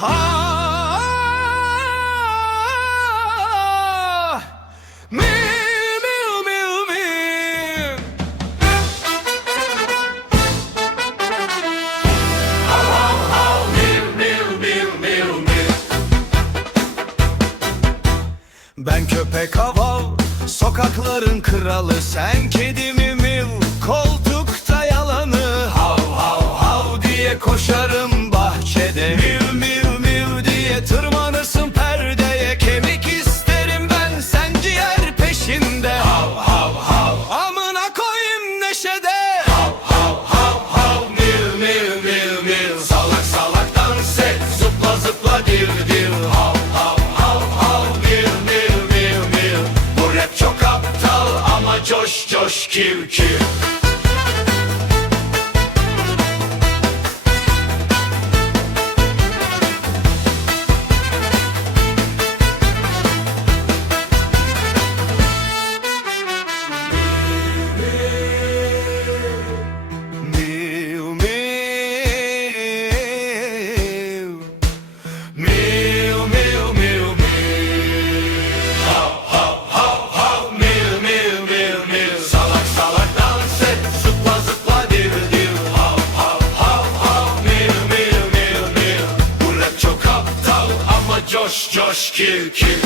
Ha, miu, miu, miu, miu. Hav, hav, hav, miu, miu, miu, miu, miu. Ben köpek Hav, sokakların kralı. Sen kedi mi miu, koltukta yalanı. Hav, hav, hav diye koşarım bahçede. Miu, miu, miu diye tırmanırsın perdeye. Kemik isterim ben, sen ciğer peşinde. Hav, hav, hav, amına koyayım neşede. Hav, hav, hav, hav, miu, miu, miu, miu. Salak salak dans et, zıpla zıpla dir dir. Hav, hav, hav, hav, miu, miu, miu, miu. Bu rap çok aptal ama coş coş kiv kiv. Miu, miu. Miu, miu, miu, miu. Hav, hav, hav, hav, miu, miu, miu, miu. Salak salak dans et, zıpla zıpla dir dir. Hav, hav, hav, hav, miu, miu, miu, miu. Bu rap çok aptal ama coş coş kill kill.